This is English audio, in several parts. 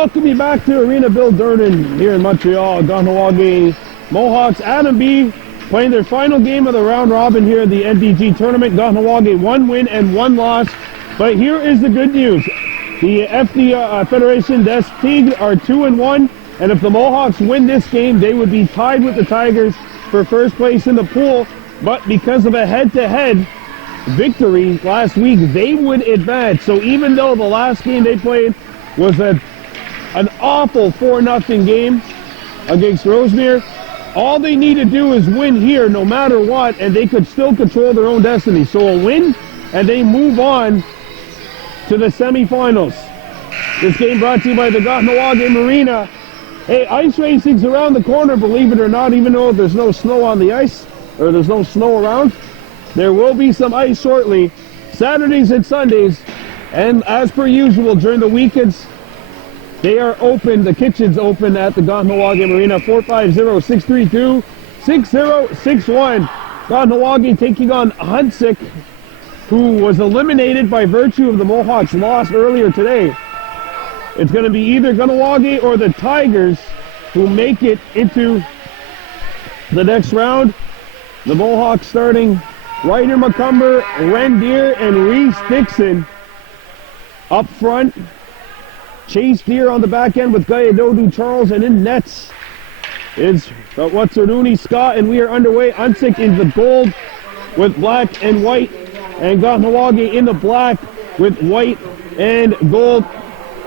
Welcome you back to Arena Bill Durden here in Montreal. Kahnawake Mohawks, Adam B, playing their final game of the round robin here at the NDG tournament. Kahnawake 1 win and 1 loss. But here is the good news. The FD Federation des Tigres are 2-1, and if the Mohawks win this game, they would be tied with the Tigers for first place in the pool. But because of a head-to-head victory last week, they would advance. So even though the last game they played was an awful 4-0 game against Rosemere, all they need to do is win here no matter what, and they could still control their own destiny. So a win, and they move on to the semifinals. This game brought to you by the Kahnawake Marina. Hey, ice racing's around the corner, believe it or not, even though there's no snow on the ice, or there's no snow around. There will be some ice shortly, Saturdays and Sundays, and as per usual during the weekends, they are open, the kitchen's open at the Kahnawake Marina, 450-632-6061. Kahnawake taking on Ahuntsic, who was eliminated by virtue of the Mohawks' loss earlier today. It's going to be either Kahnawake or the Tigers who make it into the next round. The Mohawks starting Ryder McCumber, Rendier, and Reese Dixon up front. Chase Deer on the back end with Gayadodu Charles, and in nets is Watsaruni Scott, and we are underway. Ahuntsic in the gold with black and white, and Kahnawake in the black with white and gold.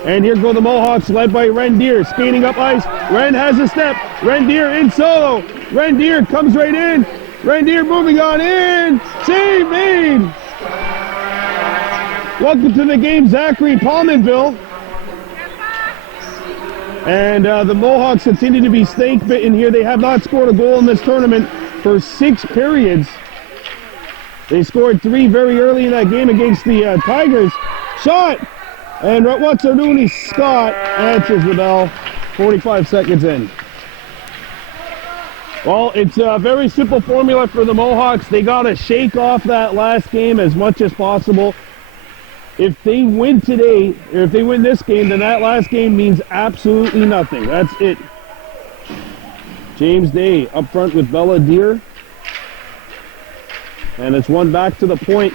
And here go the Mohawks led by Rendier, skating up ice. Ren has a step. Rendier in solo. Rendier comes right in. Rendier moving on in. Save made. Welcome to the game, Zachary Palmanville. And the Mohawks continue to be snake bitten here. They have not scored a goal in this tournament for 6 periods. They scored 3 very early in that game against the Tigers. Shot! And Watsaruni Scott answers the bell 45 seconds in. Well, it's a very simple formula for the Mohawks. They got to shake off that last game as much as possible. If they win today, or if they win this game, then that last game means absolutely nothing. That's it. James Day up front with Bella Deer. And it's one back to the point.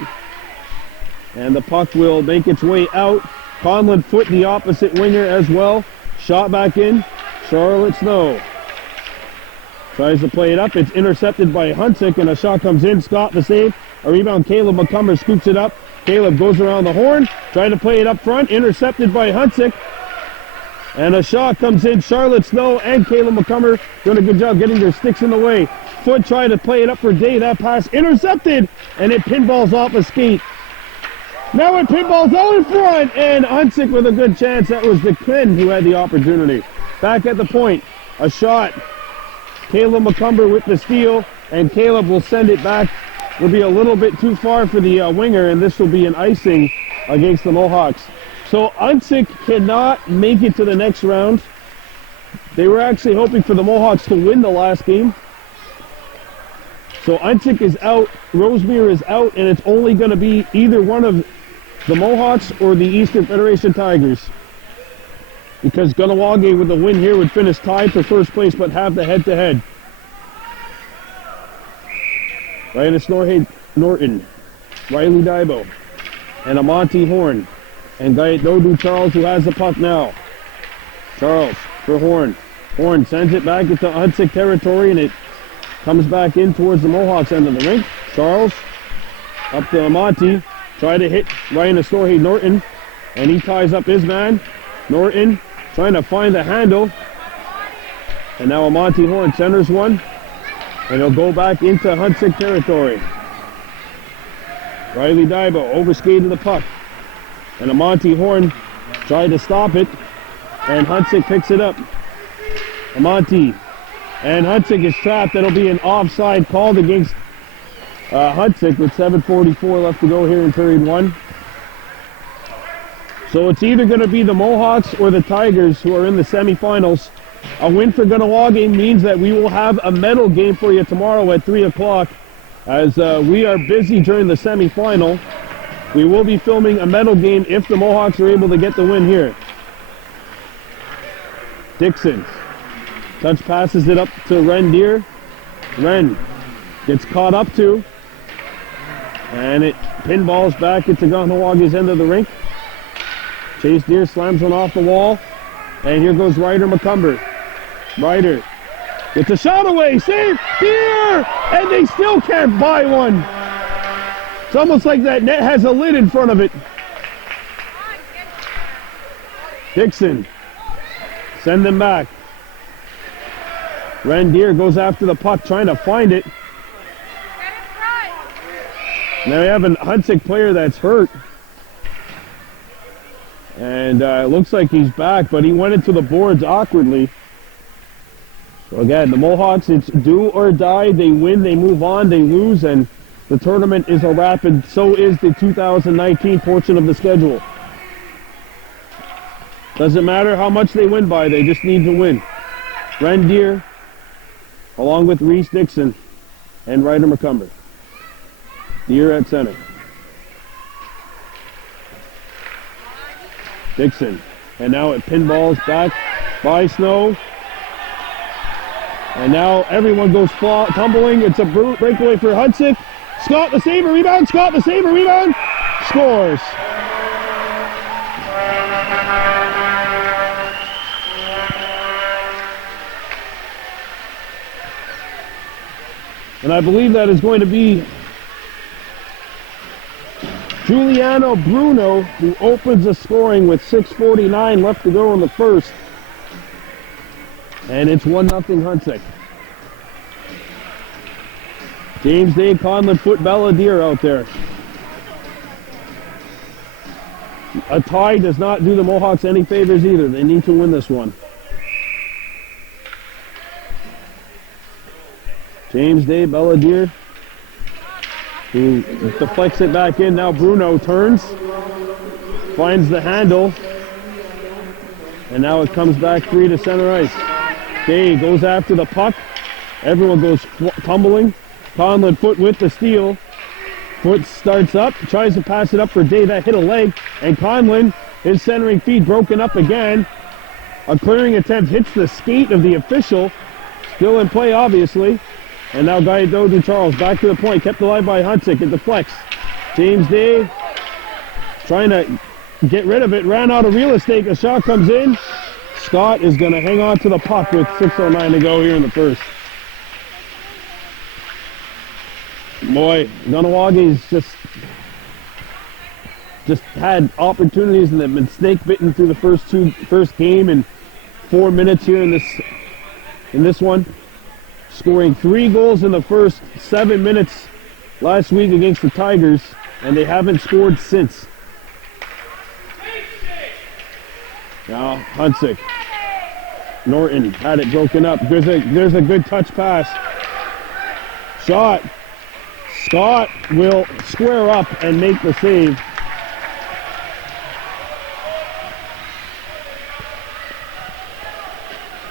And the puck will make its way out. Conlon Foot, the opposite winger as well. Shot back in. Charlotte Snow tries to play it up. It's intercepted by Ahuntsic, and a shot comes in. Scott the save. A rebound. Caleb McCumber scoops it up. Caleb goes around the horn, trying to play it up front, intercepted by Ahuntsic. And a shot comes in. Charlotte Snow and Caleb McCumber doing a good job getting their sticks in the way. Foot trying to play it up for Day. That pass intercepted, and it pinballs off a skate. Now it pinballs out in front, and Ahuntsic with a good chance. That was the Quinn who had the opportunity. Back at the point, a shot. Caleb McCumber with the steal, and Caleb will send it back. Will be a little bit too far for the winger, and this will be an icing against the Mohawks. So Ahuntsic cannot make it to the next round. They were actually hoping for the Mohawks to win the last game. So Ahuntsic is out, Rosemere is out, and it's only going to be either one of the Mohawks or the Eastern Federation Tigers. Because Kahnawake with a win here would finish tied for first place but have the head-to-head. Ryan Norton, Riley Daibo, and Amonte Horn, and Gayadodu Charles, who has the puck now. Charles for Horn. Horn sends it back into Ahuntsic territory, and it comes back in towards the Mohawks end of the rink. Charles up to Amonte, try to hit Ryan Norton, and he ties up his man. Norton trying to find the handle, and now Amonte Horn centers one. And he'll go back into Ahuntsic territory. Riley Daibo overskated the puck. And Amonte Horn tried to stop it. And Ahuntsic picks it up. Amonte. And Ahuntsic is trapped. That'll be an offside called against Ahuntsic with 7:44 left to go here in period 1. So it's either going to be the Mohawks or the Tigers who are in the semifinals. A win for Kahnawake means that we will have a medal game for you tomorrow at 3 o'clock. As we are busy during the semifinal, we will be filming a medal game if the Mohawks are able to get the win here. Dixon. Touch passes it up to Rendier. Ren gets caught up to. And it pinballs back into Kahnawake's end of the rink. Chase Deer slams one off the wall. And here goes Ryder McCumber. Ryder gets a shot away. Save! Deer! And they still can't buy one. It's almost like that net has a lid in front of it. Dixon. Send them back. Rendier goes after the puck, trying to find it. Now we have an Ahuntsic player that's hurt. And it looks like he's back, but he went into the boards awkwardly. So again, the Mohawks, it's do or die. They win, they move on, they lose, and the tournament is a wrap, and so is the 2019 portion of the schedule. Doesn't matter how much they win by, they just need to win. Rendier, along with Reese Dixon and Ryder McCumber. Deer at center. Dixon. And now it pinballs back by Snow. And now everyone goes tumbling. It's a breakaway for Ahuntsic. Scott the saver rebound. Scott the saver rebound. Scores. And I believe that is going to be Giuliano Bruno, who opens the scoring with 6:49 left to go in the first. And it's 1-0 Ahuntsic. James Day, Conlon, Foot, Balladeer out there. A tie does not do the Mohawks any favors either. They need to win this one. James Day, Balladeer, who deflects it back in. Now Bruno turns, finds the handle, and now it comes back free to center ice. Day goes after the puck. Everyone goes tumbling. Conlon, Foot with the steal. Foot starts up, tries to pass it up for Day. That hit a leg, and Conlon, his centering feed broken up again. A clearing attempt hits the skate of the official. Still in play, obviously. And now Gallardo Charles back to the point, kept alive by Ahuntsic. It deflects. James Day trying to get rid of it, ran out of real estate. A shot comes in. Scott is going to hang on to the puck with 6:09 to go here in the first. Boy, Kahnawake's just had opportunities and they've been snake bitten through the first game in 4 minutes here in this one. Scoring 3 goals in the first 7 minutes last week against the Tigers, and they haven't scored since. Now Ahuntsic. Norton had it broken up. There's a good touch pass. Shot. Scott will square up and make the save.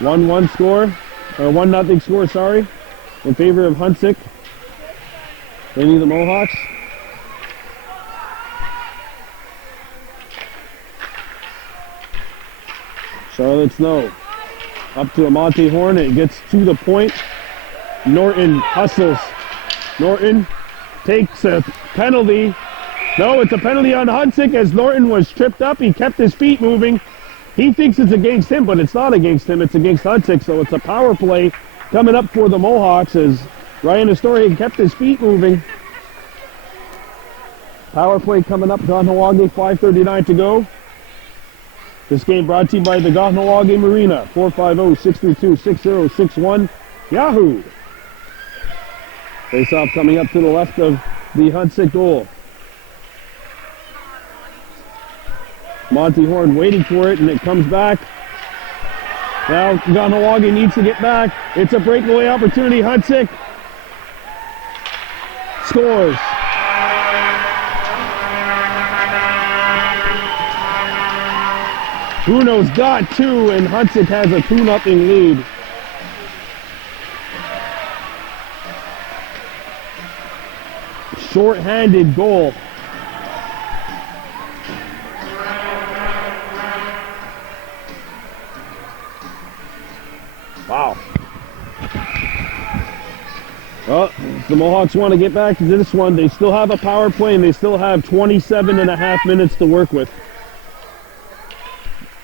One score. Or 1-0 score, sorry, in favor of Ahuntsic. They need the Mohawks. Charlotte Snow up to Amante Horn. It gets to the point. Norton hustles. Norton takes a penalty. No, it's a penalty on Ahuntsic as Norton was tripped up. He kept his feet moving. He thinks it's against him, but it's not against him. It's against Ahuntsic, so it's a power play coming up for the Mohawks as Ryan Astorian kept his feet moving. Power play coming up, Kahnawake, 5:39 to go. This game brought to you by the Kahnawake Marina, 450-632-6061, Yahoo! Face-off coming up to the left of the Ahuntsic goal. Monty Horn waiting for it, and it comes back. Now Kahnawake needs to get back. It's a breakaway opportunity. Ahuntsic scores. Bruno's got 2, and Ahuntsic has a 2-0 lead. Short-handed goal. Well, the Mohawks want to get back to this one. They still have a power play and they still have 27.5 minutes to work with.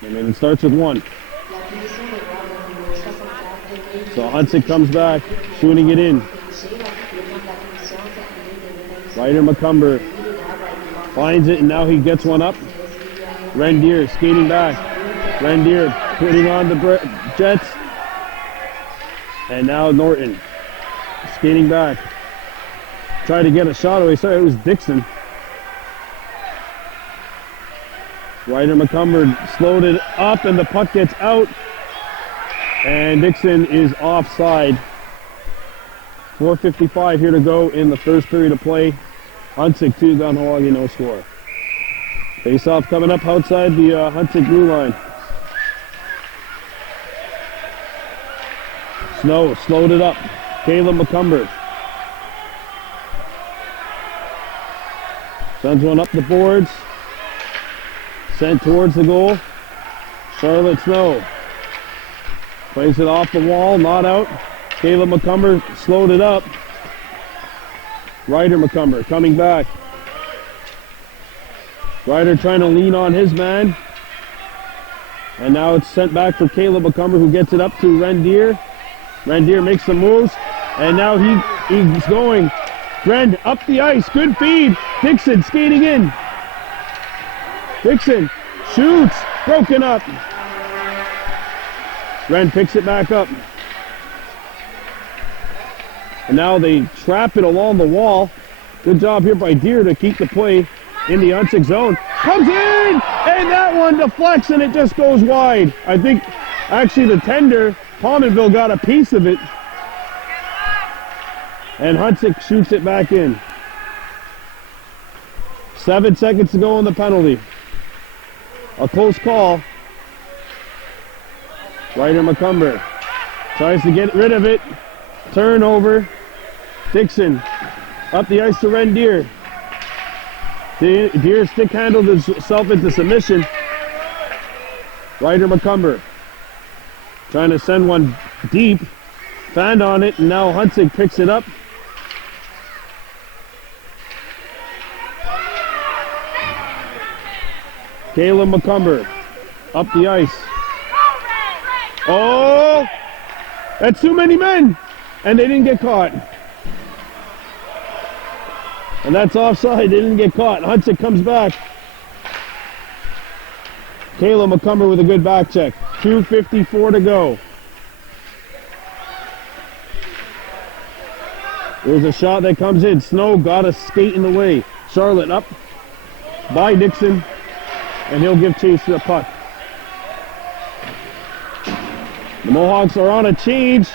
And then it starts with 1. So Ahuntsic comes back, shooting it in. Ryder McCumber finds it and now he gets one up. Rendier skating back. Rendier putting on the Jets. And now Norton skating back. Tried to get a shot away. Sorry, it was Dixon. Ryder McCumber slowed it up and the puck gets out. And Dixon is offside. 4:55 here to go in the first period of play. Ahuntsic 2, Kahnawake no score. Face-off coming up outside the Ahuntsic blue line. Snow slowed it up. Caleb McCumber sends one up the boards. Sent towards the goal. Charlotte Snow plays it off the wall, not out. Caleb McCumber slowed it up. Ryder McCumber coming back. Ryder trying to lean on his man. And now it's sent back for Caleb McCumber, who gets it up to Rendier. Rendier makes some moves. And now he's going. Rend up the ice. Good feed. Dixon skating in. Dixon shoots. Broken up. Rend picks it back up. And now they trap it along the wall. Good job here by Deere to keep the play in the Ahuntsic zone. Comes in! And that one deflects and it just goes wide. I think actually the tender, Palmerville, got a piece of it. And Ahuntsic shoots it back in. 7 seconds to go on the penalty. A close call. Ryder McCumber tries to get rid of it. Turnover. Dixon up the ice to Rendier. Deere stick handled himself into submission. Ryder McCumber trying to send one deep. Fanned on it, and now Ahuntsic picks it up. Caleb McCumber up the ice. Oh! That's too many men! And they didn't get caught. And that's offside. They didn't get caught. Ahuntsic comes back. Caleb McCumber with a good back check. 2:54 to go. There's a shot that comes in. Snow got a skate in the way. Charlotte up by Dixon. And he'll give chase to the puck. The Mohawks are on a change.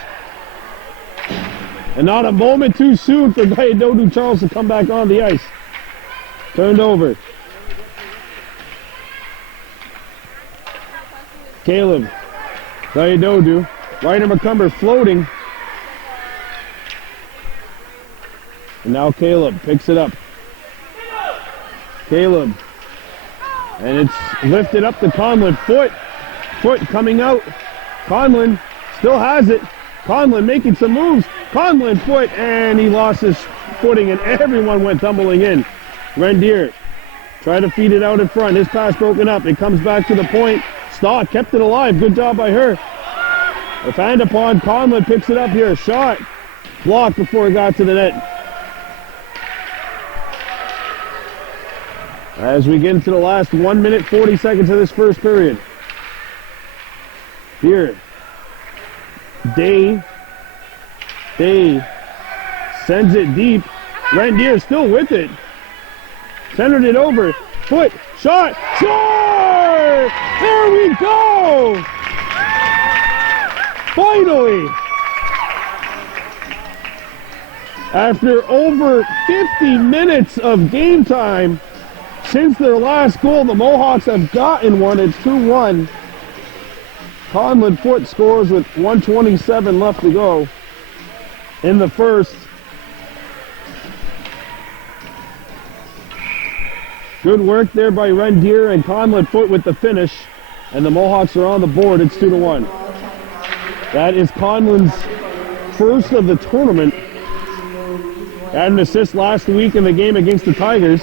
And not a moment too soon for Gayadodu Charles to come back on the ice. Turned over. Caleb. Gayadodu. Ryder McCumber floating. And now Caleb picks it up. Caleb. And it's lifted up to Conlon. Foot coming out. Conlon still has it. Conlon making some moves. Conlon foot, and he lost his footing, and everyone went tumbling in. Rendier tried to feed it out in front. His pass broken up. It comes back to the point. Stott kept it alive. Good job by her. If hand upon, Conlon picks it up here. Shot blocked before it got to the net. As we get into the last 1 minute 40 seconds of this first period. Here. Day sends it deep. Rendier still with it. Centered it over. Foot. Shot. Score! There we go! Finally! After over 50 minutes of game time, since their last goal, the Mohawks have gotten one. It's 2-1. Conlon Foot scores with 1:27 left to go in the first. Good work there by Rendier and Conlon Foot with the finish. And the Mohawks are on the board. It's 2-1. That is Conlon's first of the tournament. Had an assist last week in the game against the Tigers.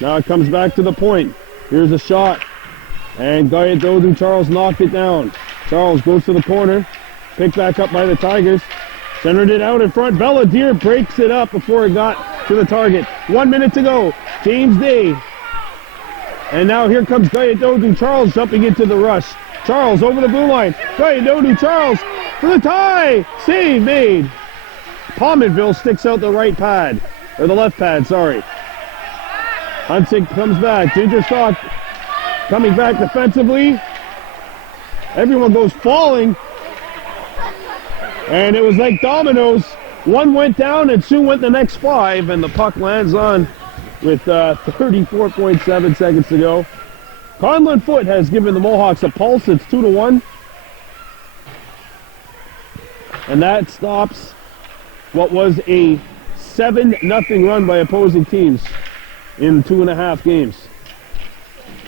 Now it comes back to the point. Here's a shot. And Dodu Charles knocked it down. Charles goes to the corner. Picked back up by the Tigers. Centered it out in front. Belladier breaks it up before it got to the target. 1 minute to go. James Day. And now here comes Dodu Charles jumping into the rush. Charles over the blue line. Dodu Charles for the tie. Save made. Palmerville sticks out the right pad. Or the left pad, sorry. Ahuntsic comes back. Ginger Stock coming back defensively. Everyone goes falling. And it was like dominoes. One went down and soon went the next 5. And the puck lands on with 34.7 seconds to go. Conlon Foote has given the Mohawks a pulse. It's 2-1. And that stops what was a 7-0 run by opposing teams in 2.5 games.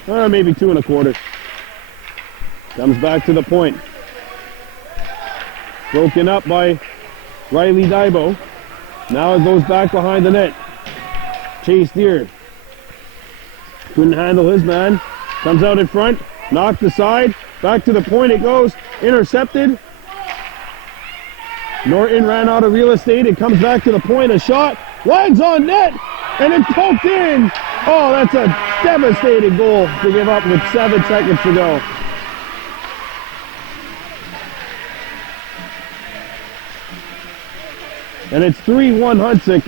Or maybe 2 1/4. Comes back to the point. Broken up by Riley Dybo. Now it goes back behind the net. Chase Deer couldn't handle his man. Comes out in front, knocked aside, back to the point it goes, intercepted. Norton ran out of real estate, it comes back to the point, a shot, lands on net, and it's poked in. Oh, that's a devastating goal to give up with 7 seconds to go. And it's 3-1 Ahuntsic.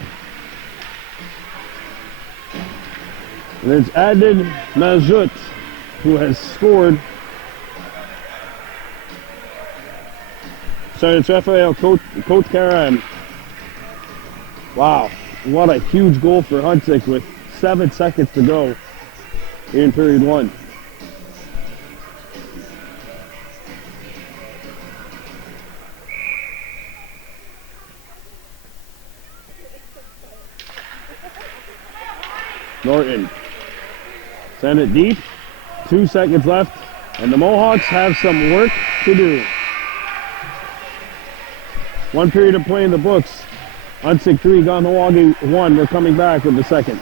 And it's Adnan Majut who has scored. So it's Rafael Coach Karam. Wow, what a huge goal for Ahuntsic with 7 seconds to go in period 1. Norton send it deep. 2 seconds left, and the Mohawks have some work to do. 1 period of play in the books. Ahuntsic 3, Kahnawake 1. We're coming back with the second.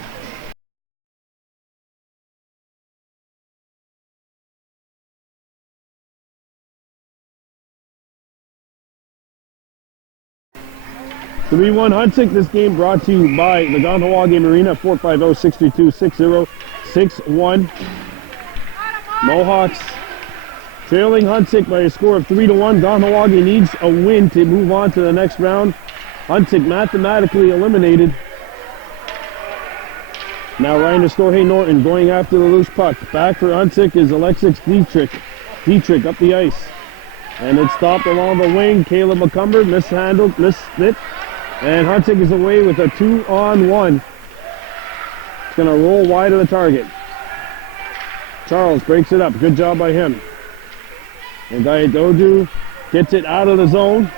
To be one Ahuntsic, this game brought to you by the Kahnawake Marina, 450-632-6061. Mohawks trailing Ahuntsic by a score of 3-1. Kahnawake needs a win to move on to the next round. Ahuntsic mathematically eliminated. Now Ryan Estorje Norton going after the loose puck. Back for Ahuntsic is Alexis Dietrich. Dietrich up the ice. And it's stopped along the wing. Caleb McCumber mishandled, missed it. And Ahuntsic is away with a 2-on-1. It's going to roll wide of the target. Charles breaks it up. Good job by him. And Dodu gets it out of the zone.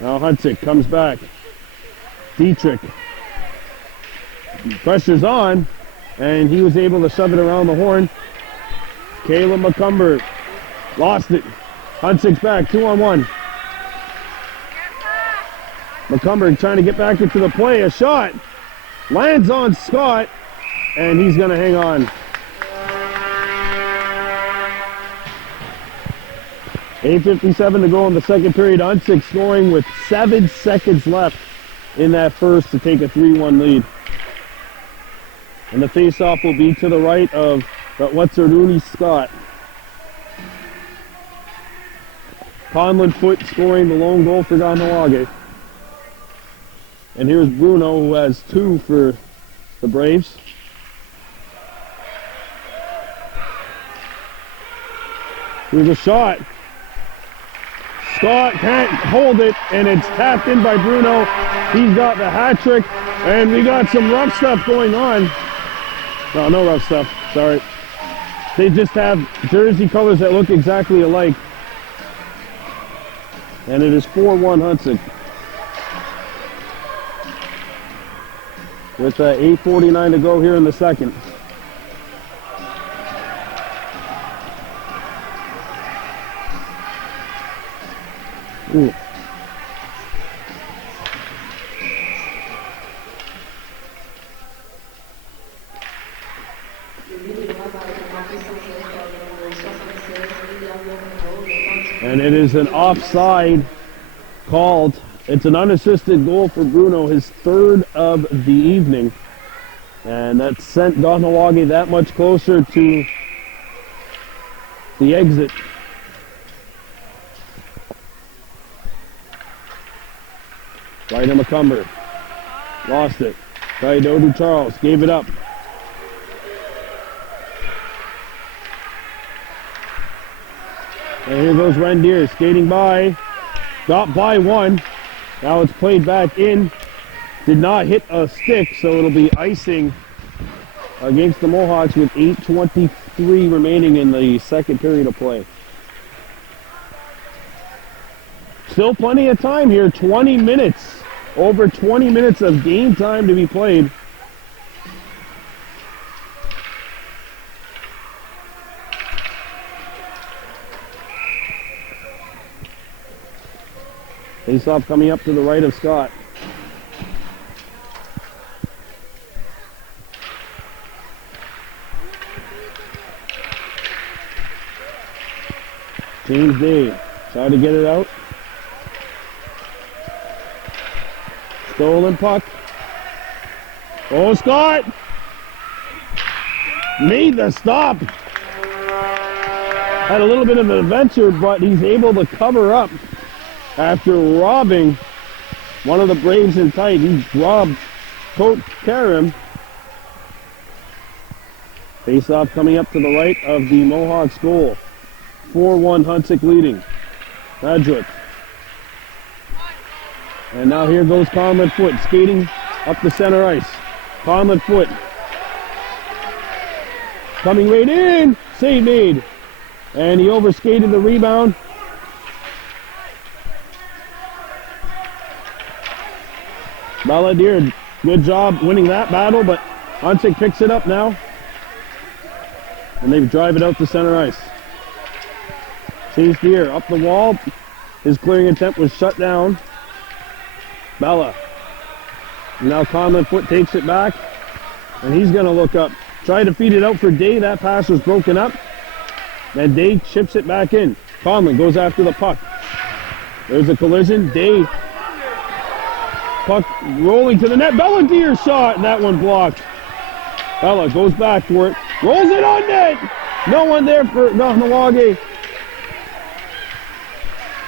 Now Ahuntsic comes back. Dietrich. Pressure's on. And he was able to shove it around the horn. Caleb McCumber lost it. Ahuntsic's back, 2-on-1. McCumber trying to get back into the play. A shot. Lands on Scott. And he's going to hang on. 8:57 to go in the second period. Ahuntsic scoring with 7 seconds left in that first to take a 3-1 lead. And the face-off will be to the right of Watsaruni Scott. Conlon Foote scoring the lone goal for Kahnawake. And here's Bruno, who has 2 for the Braves. Here's a shot. Scott can't hold it, and it's tapped in by Bruno. He's got the hat trick, and we got some rough stuff going on. No, no rough stuff, sorry. They just have jersey colors that look exactly alike. And it is 4-1 Ahuntsic. With 8:49 to go here in the second. Ooh. And it is an offside called. It's an unassisted goal for Bruno, his third of the evening. And that sent Kahnawake that much closer to the exit. Right in McCumber. Lost it. Tried to do Charles. Gave it up. And here goes Rendier skating by. Got by one. Now it's played back in. Did not hit a stick, so it'll be icing against the Mohawks with 8:23 remaining in the second period of play. Still plenty of time here. 20 minutes. Over 20 minutes of game time to be played. Face-off coming up to the right of Scott. James Day try to get it out. Stolen puck. Oh, Scott! Made the stop. Had a little bit of an adventure, but he's able to cover up. After robbing one of the Braves in tight, he robbed Coach Karam. Face-off coming up to the right of the Mohawks goal. 4-1 Ahuntsic leading. Madrick. And now here goes Conlon Foot skating up the center ice. Conlon Foot. Coming right in. Save made. And he overskated the rebound. Balladeer, good job winning that battle, but Ahuntsic picks it up now. And they drive it out to center ice. Chase Deer up the wall. His clearing attempt was shut down. Bella. Now Conlon Foot takes it back. And he's going to look up. Try to feed it out for Day. That pass was broken up. And Day chips it back in. Conlon goes after the puck. There's a collision. Day. Puck rolling to the net. Balladeer shot, and that one blocked. Bella goes back for it. Rolls it on net. No one there for Kahnawake.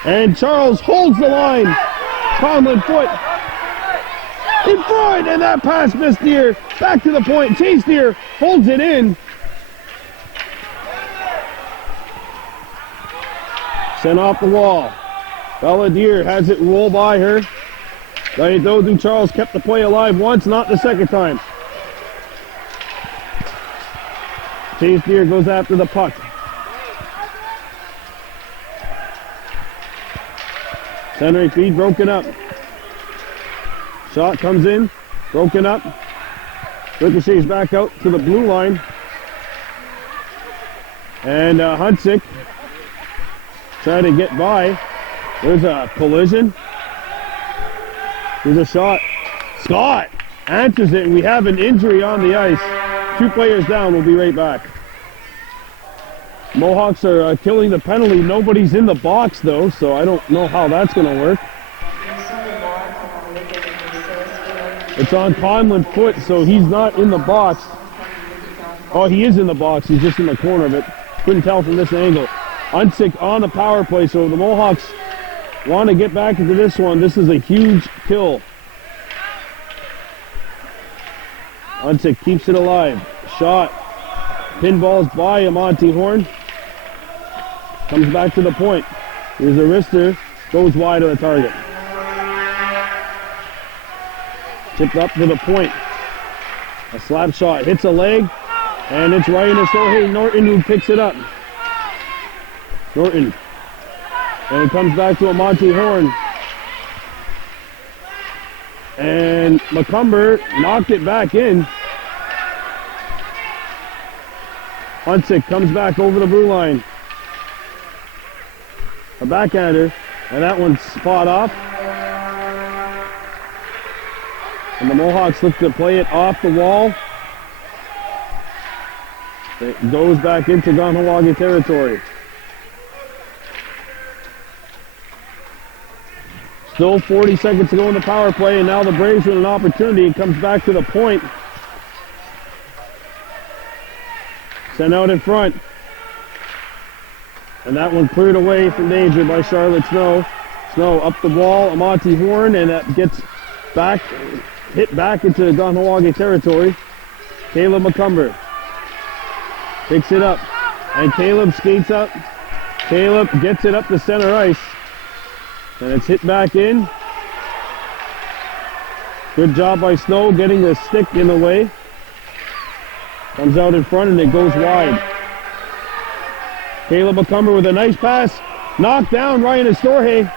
And Charles holds the line. Conlon Foot in front, and that pass missed Deer. Back to the point. Chase Deer holds it in. Sent off the wall. Balladeer has it roll by her. Dodu Charles kept the play alive once, not the second time. Chase Deer goes after the puck. Centering feed broken up. Shot comes in, broken up. Ricochets back out to the blue line. And Ahuntsic trying to get by. There's a collision. There's a shot. Scott answers it, and we have an injury on the ice. 2 players down. We'll be right back. Mohawks are killing the penalty. Nobody's in the box, though, so I don't know how that's going to work. It's on Conlon Foot, so he's not in the box. Oh, he is in the box. He's just in the corner of it. Couldn't tell from this angle. Ahuntsic on the power play, so the Mohawks want to get back into this one. This is a huge kill. Ahuntsic keeps it alive. Shot. Pinballs by Amonte Horn. Comes back to the point. Here's a wrister. Goes wide of the target. Tipped up to the point. A slap shot. Hits a leg. And it's right in the Sohei Norton who picks it up. Norton. And it comes back to Amonte Horn. And McCumber knocked it back in. Ahuntsic comes back over the blue line. A backhander. And that one's fought off. And the Mohawks look to play it off the wall. It goes back into Kahnawake territory. Still 40 seconds to go in the power play, and now the Braves with an opportunity. It comes back to the point. Sent out in front. And that one cleared away from danger by Charlotte Snow. Snow up the wall, Amati Horn, and that gets back, hit back into Kahnawake territory. Caleb McCumber picks it up, and Caleb skates up. Caleb gets it up to center ice, and it's hit back in. Good job by Snow getting the stick in the way. Comes out in front and it goes wide. Caleb McCumber with a nice pass. Knocked down Ryan Estorje,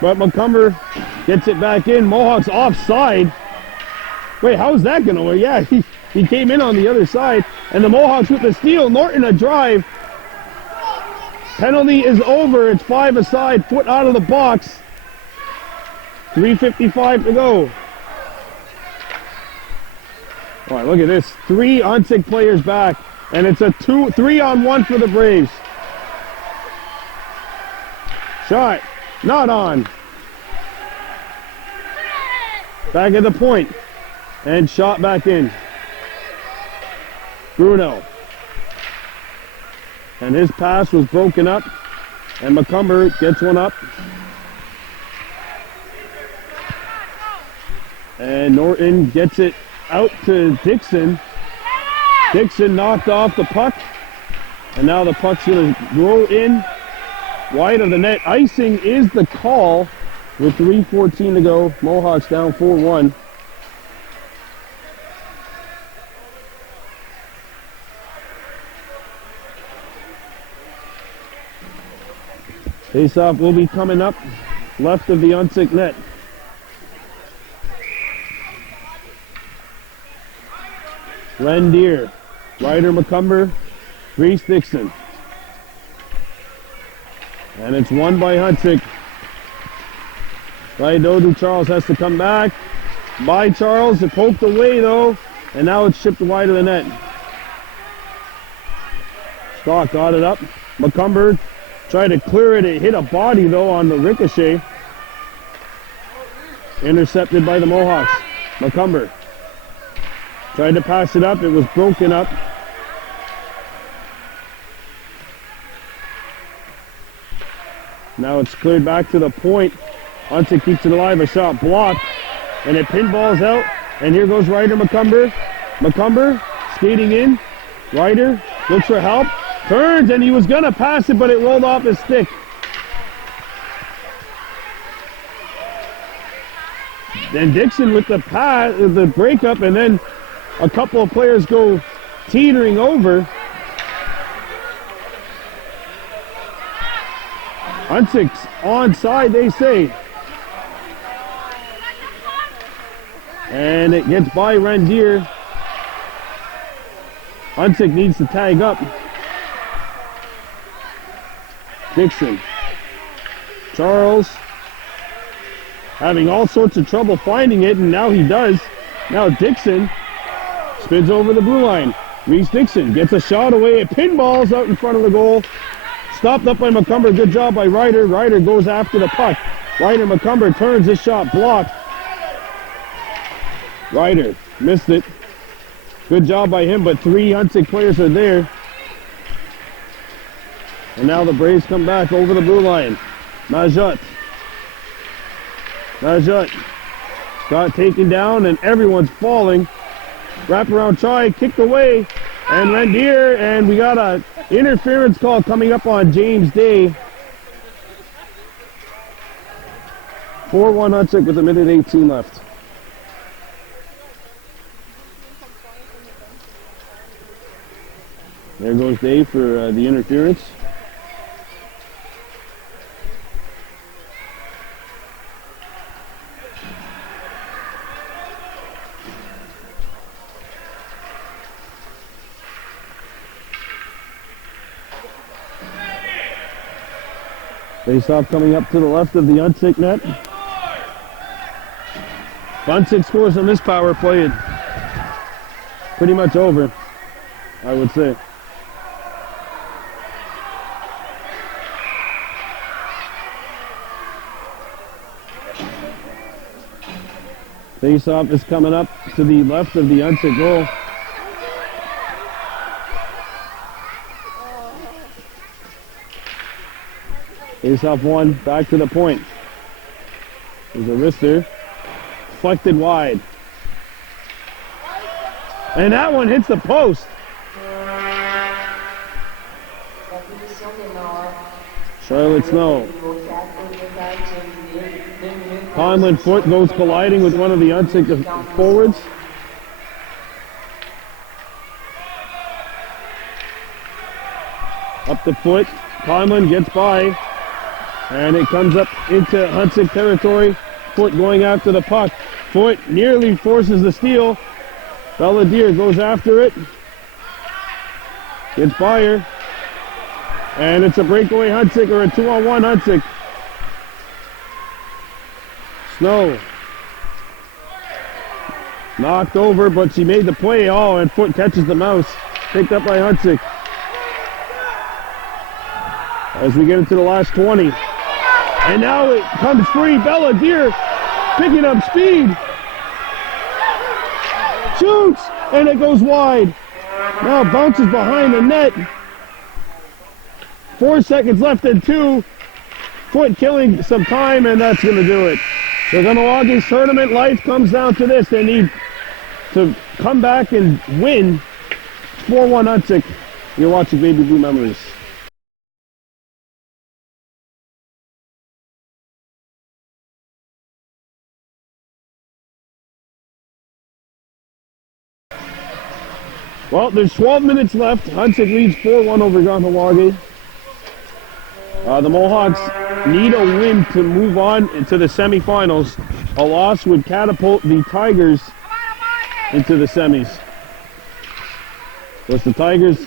but McCumber gets it back in. Mohawks offside. Wait, how's that going to work? Yeah, he came in on the other side. And the Mohawks with the steal. Norton a drive. Penalty is over. It's 5 aside. Foot out of the box. 3:55 to go. All right, look at this. 3 Ahuntsic players back. And it's a 3-on-1 for the Braves. Shot. Not on. Back at the point. And shot back in. Bruno. And his pass was broken up. And McCumber gets one up. And Norton gets it out to Dixon. Dixon knocked off the puck. And now the puck's going to roll in wide of the net. Icing is the call with 3:14 to go. Mohawks down 4-1. Face-off will be coming up left of the Ahuntsic net. Rendier, Ryder McCumber, Reese Dixon. And it's won by Ahuntsic. Dodu Charles has to come back. By Charles, it poked away though, and now it's shipped wide of the net. Stock got it up. McCumber tried to clear it. It hit a body though on the ricochet. Intercepted by the Mohawks. McCumber tried to pass it up. It was broken up. Now it's cleared back to the point. Ahuntsic keeps it alive. A shot blocked. And it pinballs out. And here goes Ryder McCumber. McCumber skating in. Ryder looks for help. Turns, and he was going to pass it, but it rolled off his stick. Then Dixon with the pass, the breakup, and then a couple of players go teetering over. Ahuntsic's onside, they say. And it gets by Rendier. Ahuntsic needs to tag up. Dixon. Charles having all sorts of trouble finding it, and now he does. Now Dixon spins over the blue line. Reese Dixon gets a shot away. It pinballs out in front of the goal. Stopped up by McCumber. Good job by Ryder. Ryder goes after the puck. Ryder McCumber turns his shot. Blocked. Ryder missed it. Good job by him, but 3 Ahuntsic players are there. And now the Braves come back over the blue line. Majot got taken down and everyone's falling. Wraparound try, kicked away, and Rendier, and we got a interference call coming up on James Day. 4-1 Ahuntsic with a minute 18 left. There goes Dave for the interference. Face-off coming up to the left of the Ahuntsic net. Ahuntsic scores on this power play. It's pretty much over, I would say. Face-off is coming up to the left of the Ahuntsic goal. Face-off one, back to the point. There's a wrister. Deflected wide. And that one hits the post. Charlotte Snow. Conlon foot goes colliding with one of the Ahuntsic forwards. Up the foot. Conlon gets by. And it comes up into Ahuntsic territory. Foot going after the puck. Foot nearly forces the steal. Belladere goes after it. Gets by her. And it's a breakaway Ahuntsic, or a 2-on-1 Ahuntsic. Snow. Knocked over, but she made the play. Oh, and Foot catches the mouse. Picked up by Ahuntsic. As we get into the last 20. And now it comes free. Belladere picking up speed. Shoots! And it goes wide. Now bounces behind the net. 4 seconds left in 2. Foot killing some time, and that's going to do it. So Kahnawake tournament life comes down to this. They need to come back and win. 4-1 Ahuntsic. You're watching Baby Blue Memories. Well, there's 12 minutes left. Ahuntsic leads 4-1 over Kahnawake. The Mohawks need a win to move on into the semifinals. A loss would catapult the Tigers into the semis. Because the Tigers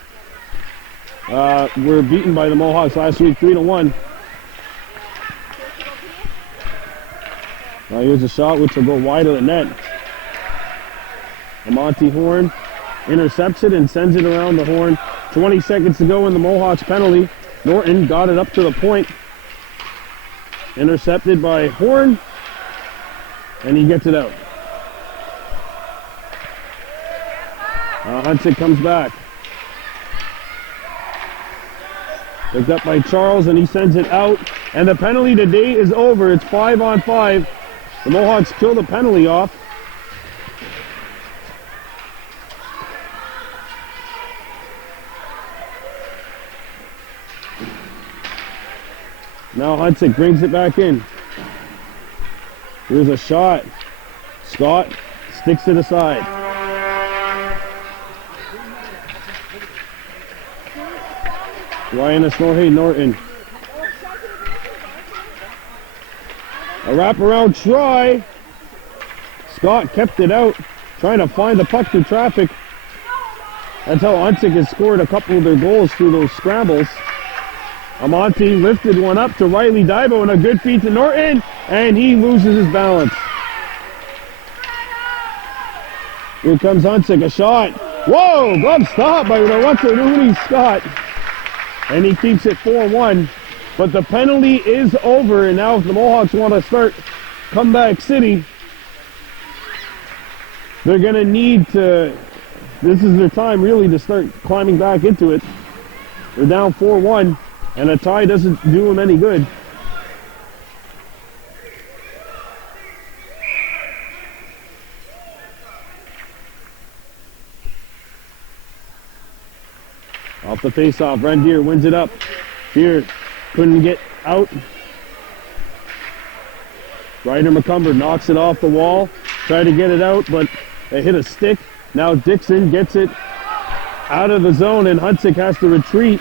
were beaten by the Mohawks last week 3-1. Now here's a shot which will go wide of the net. Monty Horn intercepts it and sends it around the horn. 20 seconds to go in the Mohawks penalty. Norton got it up to the point. Intercepted by Horn. And he gets it out. Ahuntsic comes back. Picked up by Charles, and he sends it out. And the penalty today is over. It's 5-on-5. The Mohawks kill the penalty off. Now Ahuntsic brings it back in. Here's a shot. Scott sticks it aside. Ryan Snorhay Norton. A wraparound try. Scott kept it out, trying to find the puck through traffic. That's how Ahuntsic has scored a couple of their goals through those scrambles. Amante lifted one up to Riley Dibo, and a good feed to Norton, and he loses his balance. Here comes Ahuntsic, a shot. Whoa, glove stop by Rooney Scott. And he keeps it 4-1. But the penalty is over, and now if the Mohawks want to start comeback city, they're going to need to, this is their time really to start climbing back into it. They're down 4-1. And a tie doesn't do him any good. Off the face-off, Rendier wins it up. Here, couldn't get out. Ryder McCumber knocks it off the wall. Tried to get it out, but it hit a stick. Now Dixon gets it out of the zone, and Ahuntsic has to retreat.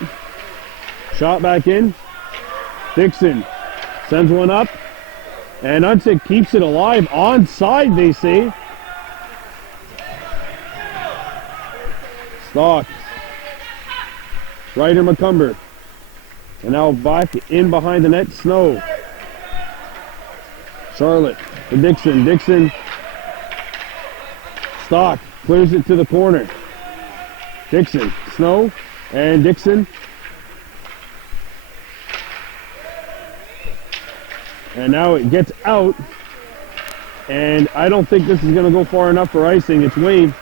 Shot back in. Dixon sends one up. And Ahuntsic keeps it alive. Onside, they say. Stock. Ryder McCumber. And now back in behind the net, Snow. Charlotte to Dixon. Dixon. Stock clears it to the corner. Dixon, Snow, and Dixon. And now it gets out. And I don't think this is going to go far enough for icing. It's waved.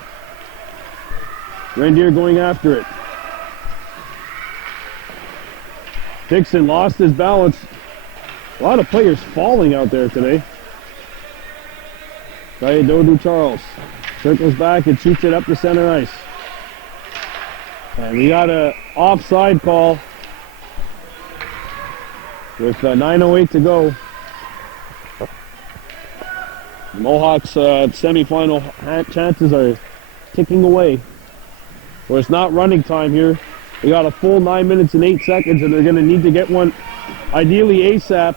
Reindeer going after it. Dixon lost his balance. A lot of players falling out there today. Dodu Charles circles back and shoots it up the center ice. And we got an offside call with 9:08 to go. The Mohawks semifinal chances are ticking away. Well, it's not running time here. We got a full 9 minutes and 8 seconds, and they're going to need to get one ideally ASAP.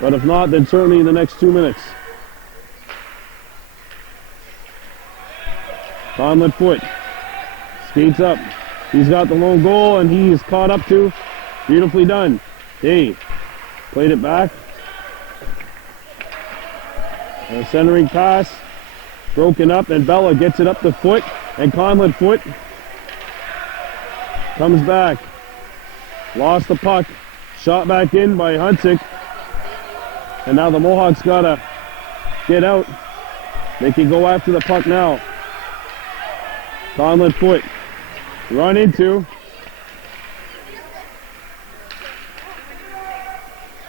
But if not, then certainly in the next 2 minutes. Conlon Foot skates up. He's got the lone goal, and he is caught up to. Beautifully done. Hey, played it back. And a centering pass. Broken up, and Bella gets it up to Foot. And Conlon Foot comes back. Lost the puck. Shot back in by Ahuntsic. And now the Mohawks gotta get out. They can go after the puck now. Conlon Foot. Run into.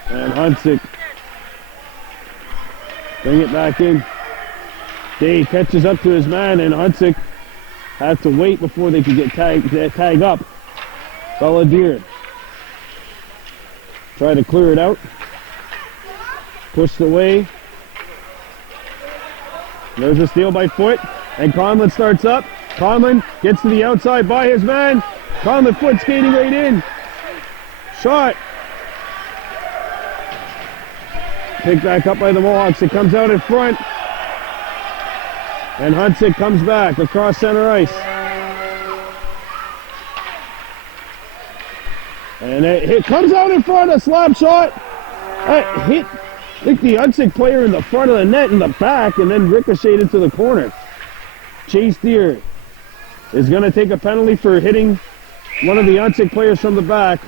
And Ahuntsic. Bring it back in. Day catches up to his man, and Ahuntsic had to wait before they could get tag up. Belladier. Try to clear it out. Pushed away. There's a steal by Foot, and Conlon starts up. Conlon gets to the outside by his man. Conlon Foot skating right in. Shot. Picked back up by the Mohawks. It comes out in front. And Ahuntsic comes back across center ice. And it comes out in front, a slap shot. Hit the Ahuntsic player in the front of the net in the back and then ricocheted into the corner. Chase Deer is going to take a penalty for hitting one of the Ahuntsic players from the back.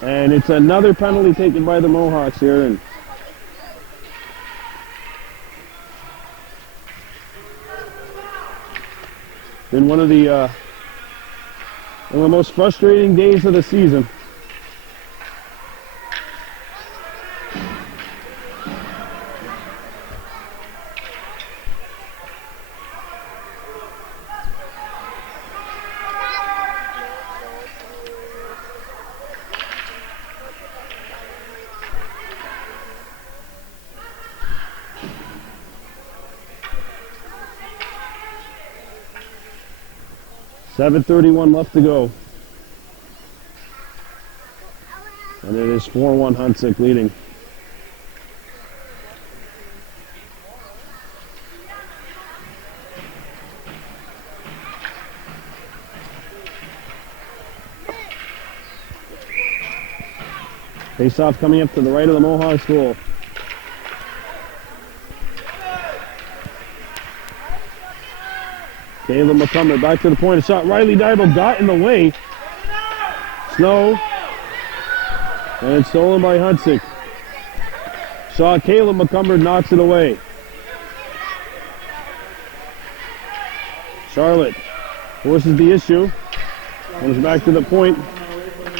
And it's another penalty taken by the Mohawks here. And been one of the most frustrating days of the season. .7:31 left to go. And it is 4-1 Ahuntsic leading. Face-off coming up to the right of the Mohawks goal. Caleb McCumber back to the point of shot. Riley Dybel got in the way. Snow. And it's stolen by Ahuntsic. Shot. Caleb McCumber knocks it away. Charlotte forces the issue. Comes back to the point.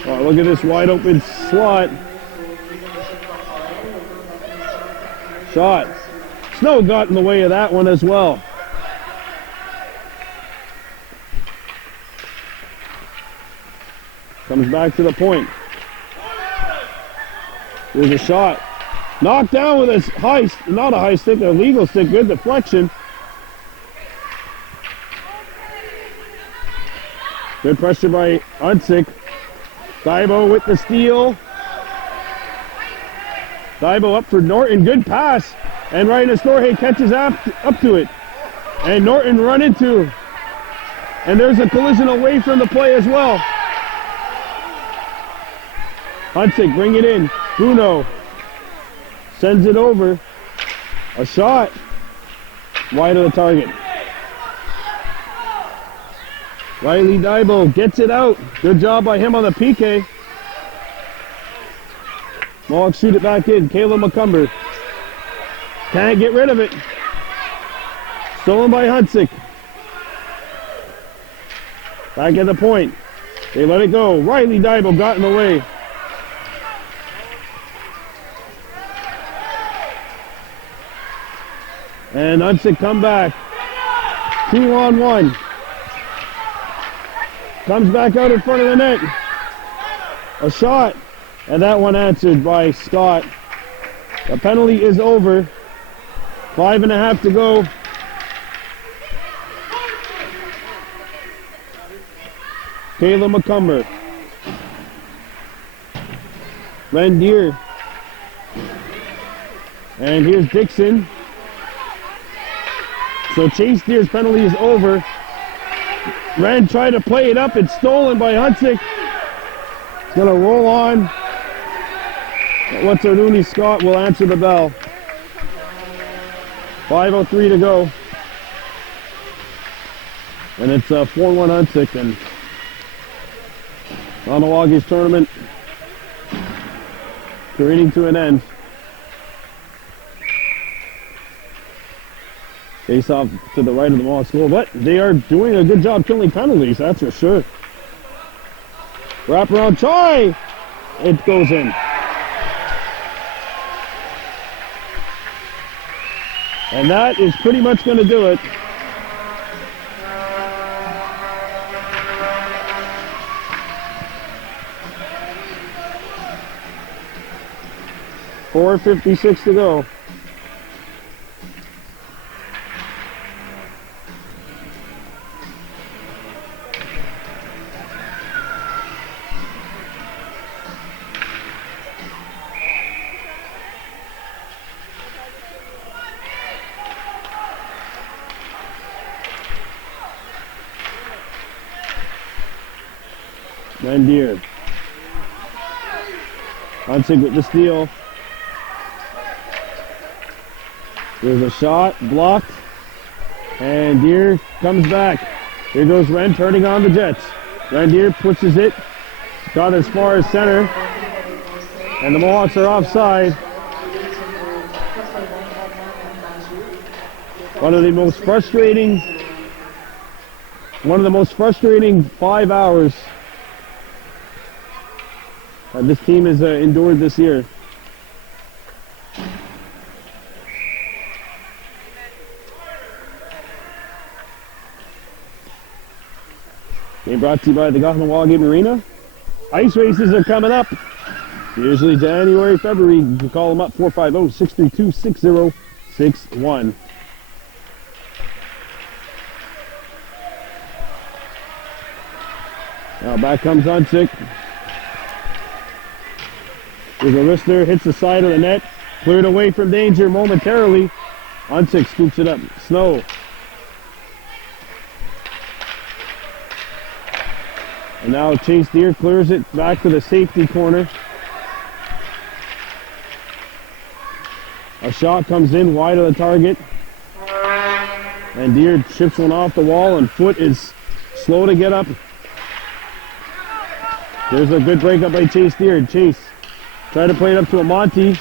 Oh, look at this wide open slot. Shot. Snow got in the way of that one as well. Comes back to the point. There's a shot. Knocked down with a not a high stick, a legal stick. Good deflection. Good pressure by Ahuntsic. Daibo with the steal. Daibo up for Norton. Good pass. And Ryan Estorje catches up to it. And Norton run into And there's a collision away from the play as well. Ahuntsic, bring it in. Bruno sends it over. A shot. Wide of the target. Riley Daibo gets it out. Good job by him on the PK. Mohawks shoot it back in. Caleb McCumber. Can't get rid of it. Stolen by Ahuntsic. Back at the point. They let it go. Riley Daibo got in the way. And Ahuntsic come back. 2-on-1. Comes back out in front of the net. A shot. And that one answered by Scott. The penalty is over. 5.5 to go. Caleb McCumber. Rendier. And here's Dixon. So Chase Deer's penalty is over. Rand tried to play it up. It's stolen by Ahuntsic. It's going to roll on. Wataruni Scott will answer the bell. 5:03 to go. And it's 4-1 Ahuntsic. And Kahnawake's tournament careening to an end. Face off to the right of the Mohawks goal, but they are doing a good job killing penalties, that's for sure. Wraparound try! It goes in. And that is pretty much going to do it. .456 to go. Rendier. Ahuntsic with the steal. There's a shot, blocked, and Deer comes back. Here goes Ren turning on the Jets. Rendier pushes it, got as far as center, and the Mohawks are offside. One of the most frustrating 5 hours that this team has endured this year. Game brought to you by the Kahnawake Marina. Ice races are coming up. Usually January, February. You can call them up 450-632-6061. Now back comes Ahuntsic. There's a wrister, hits the side of the net. Cleared away from danger momentarily. Ahuntsic scoops it up. Snow. And now Chase Deer clears it back to the safety corner. A shot comes in wide of the target. And Deer chips one off the wall, and Foot is slow to get up. There's a good breakup by Chase Deer. Chase tried to play it up to Amonte.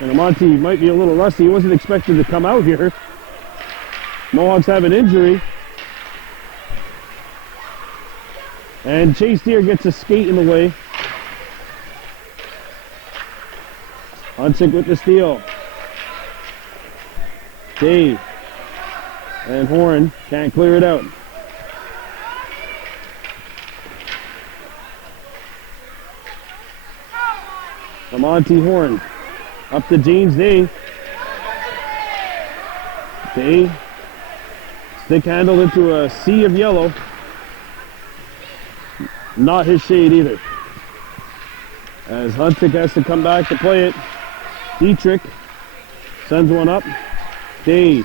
And Amonte might be a little rusty. He wasn't expected to come out here. Mohawks have an injury. And Chase Deer gets a skate in the way. Ahuntsic with the steal. Dave and Horn can't clear it out. Amonte Horn up to James Day. Day stick handled into a sea of yellow. Not his shade either. As Ahuntsic has to come back to play it. Dietrich sends one up. Day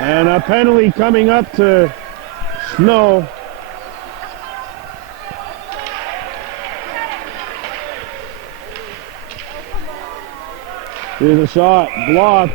And a penalty coming up to Snow. Here's a shot, blocked.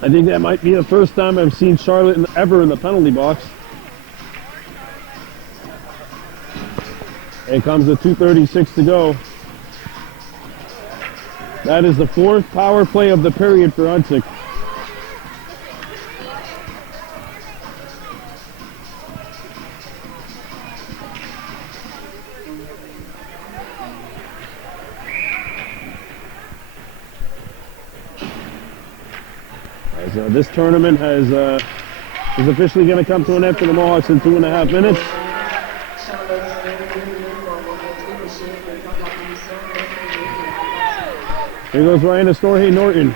I think that might be the first time I've seen Charlotte ever in the penalty box. Here comes the 2:36 to go. That is the 4th power play of the period for Ahuntsic. This tournament is officially going to come to an end for the Mohawks in 2.5 minutes. Here goes Ryan Astorhe Norton.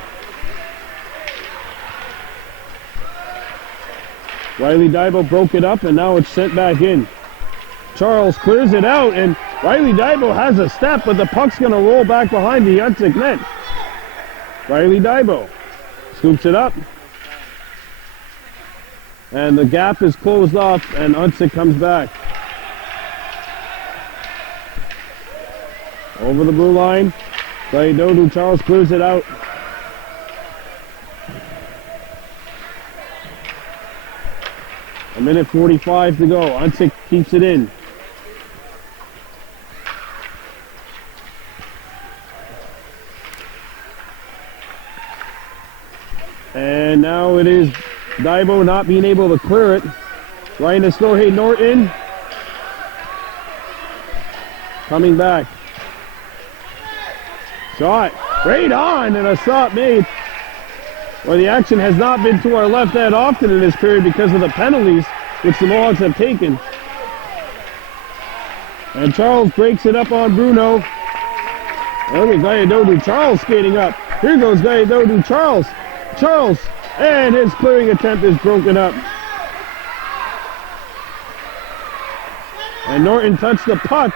Riley Dybo broke it up and now it's sent back in. Charles clears it out and Riley Dybo has a step, but the puck's going to roll back behind the Ahuntsic net. Riley Dybo scoops it up. And the gap is closed off and Ahuntsic comes back. Over the blue line. Dodu Charles clears it out. A minute 45 to go. Ahuntsic keeps it in. And now it is Dybo not being able to clear it. Ryan Astorhe Norton coming back. Shot right on and a stop made. Well, the action has not been to our left that often in this period because of the penalties which the Mohawks have taken. And Charles breaks it up on Bruno. Look at Gayadodu Charles skating up. Here goes Gayadodu Charles. Charles, and his clearing attempt is broken up. And Norton touched the puck.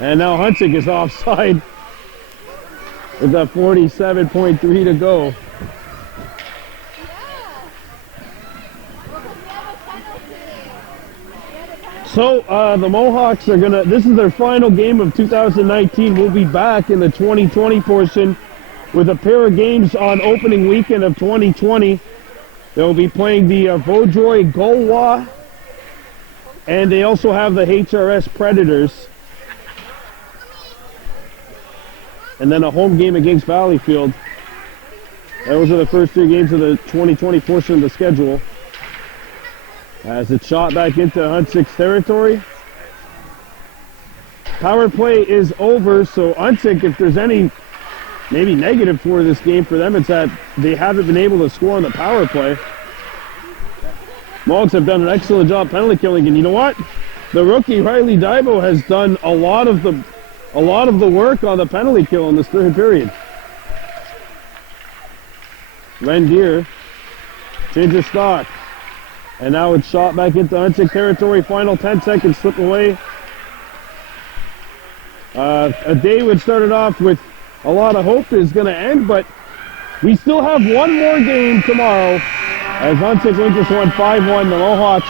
And now Ahuntsic is offside with a 47.3 to go. So the Mohawks are gonna, this is their final game of 2019. We'll be back in the 2020 portion with a pair of games on opening weekend of 2020. They'll be playing the Vaudreuil Gaulois, and they also have the HRS Predators. And then a home game against Valleyfield. Those are the first 3 games of the 2020 portion of the schedule. As it's shot back into Ahuntsic's territory. Power play is over, so Ahuntsic, if there's any maybe negative for this game for them, it's that they haven't been able to score on the power play. Mohawks have done an excellent job penalty killing, and you know what? The rookie Riley Dybo has done a lot of the work on the penalty kill in this third period. Rendier changes stock. And now it's shot back into Ahuntsic territory. Final 10 seconds slip away. A day which started off with a lot of hope is going to end, but we still have one more game tomorrow. As Ahuntsic wins this one 5-1, the Mohawks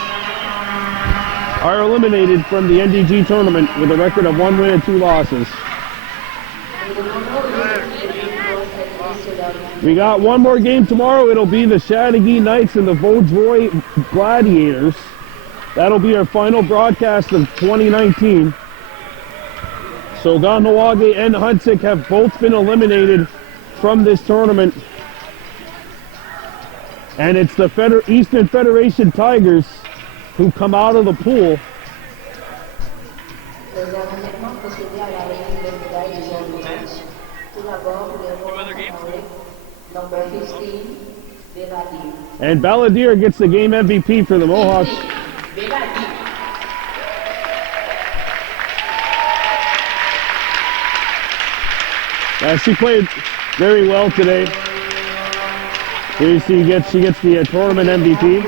are eliminated from the NDG tournament with a record of 1 win and 2 losses. We got one more game tomorrow. It'll be the Chateauguay Knights and the Vaudreuil Gladiators. That'll be our final broadcast of 2019. So Kahnawake and Ahuntsic have both been eliminated from this tournament. And it's the Eastern Federation Tigers who come out of the pool. Number 15, And Balladeer gets the game MVP for the Mohawks. She played very well today. Here you see she gets the tournament MVP.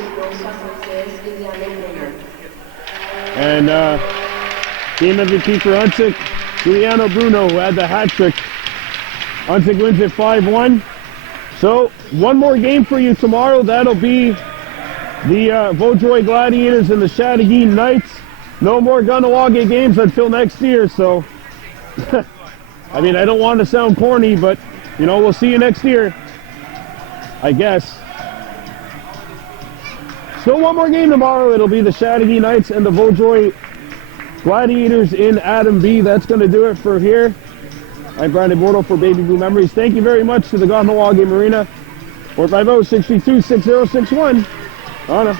And game MVP for Ahuntsic, Giuliano Bruno, who had the hat trick. Ahuntsic wins it 5-1. So, one more game for you tomorrow. That'll be the Vaudreuil Gladiators and the Chateauguay Knights. No more Kahnawake games until next year, so... I mean, I don't want to sound corny, but, you know, we'll see you next year, I guess. Still one more game tomorrow. It'll be the Chateauguay Knights and the Vaudreuil Gladiators in Adam B. That's going to do it for here. I'm Brandon Bordeaux for Baby Blue Memories. Thank you very much to the Kahnawake Marina. 450-632-6061. Anna.